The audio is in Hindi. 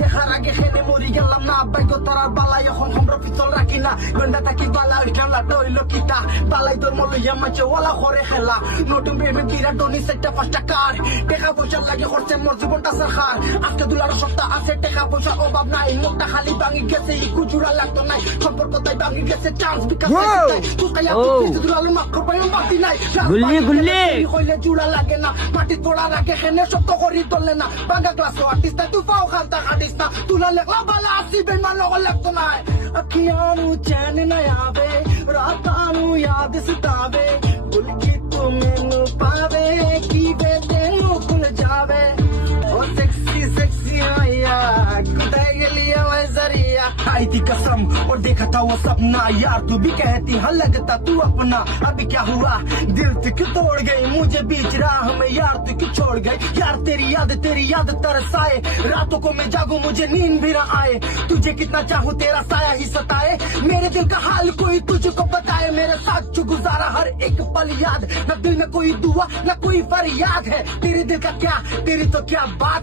দেখার আগে খেলে মরি গেলাম না আব্বাই গো তারার বালাই এখন আমরা পিছল রাখি না গন্ডা থাকি বালা ওইখানলা হইল কিতা বালাই তোর মলইয়া মাঝে ওলা করে খেলা নতুন প্রেমে গিরা ডনি সেটা পাঁচটা কার টাকা পয়সা লাগে খরচে মোর জীবনটা সরকার আজকে দুলার সপ্তাহ আছে টাকা পয়সার অভাব নাই মুখটা খালি ভাঙি গেছে ইকু জুড়া লাগতো নাই সম্পর্ক তাই ভাঙি গেছে চান্স বিকাশ তুই কাইয়া দুলার মাখ পাইও মাটি নাই গুল্লি গুল্লি কইলে জুড়া লাগে না মাটি তোড়া রাখে খেনে সত্য করি তোলে না বাঙ্গা ক্লাস আর্টিস্ট তুই পাও খান্তা কাটিস না তুলা লেখলা বালা আসিবে না লগল লাগতো নাই ਅੱਖੀਆਂ ਨੂੰ ਚੈਨ ਨਾ ਆਵੇ ਰਾਤਾਂ ਨੂੰ ਯਾਦ ਸਤਾਵੇ ਭੁੱਲ ਕੇ ਤੂੰ ਮੈਨੂੰ ਪਾਵੇ ਕੀ ਵੇ ਤੈਨੂੰ ਭੁੱਲ ਜਾਵੇ ਉਹ ਸੈਕਸੀ ਸੈਕਸੀ ਆਇਆ ਕੁਦਾਈ ਗਲੀਆਂ ਮੈਂ ਜ਼ਰੀਆ आई थी कसम और देखा था वो सपना यार तू भी कहती हाँ लगता तू अपना अभी क्या हुआ दिल तक तोड़ गई मुझे बीच राह में यार तू क्यों छोड़ गई यार तेरी याद तरसाए रातों को मैं जागूं मुझे नींद भी ना आए तुझे कितना चाहूं तेरा साया ही सताए मेरे दिल का हाल कोई तुझको बताए मेरे साथ जो गुजारा हर एक पल याद न दिल में कोई दुआ न कोई फरियाद है तेरे दिल का क्या तेरी तो क्या बात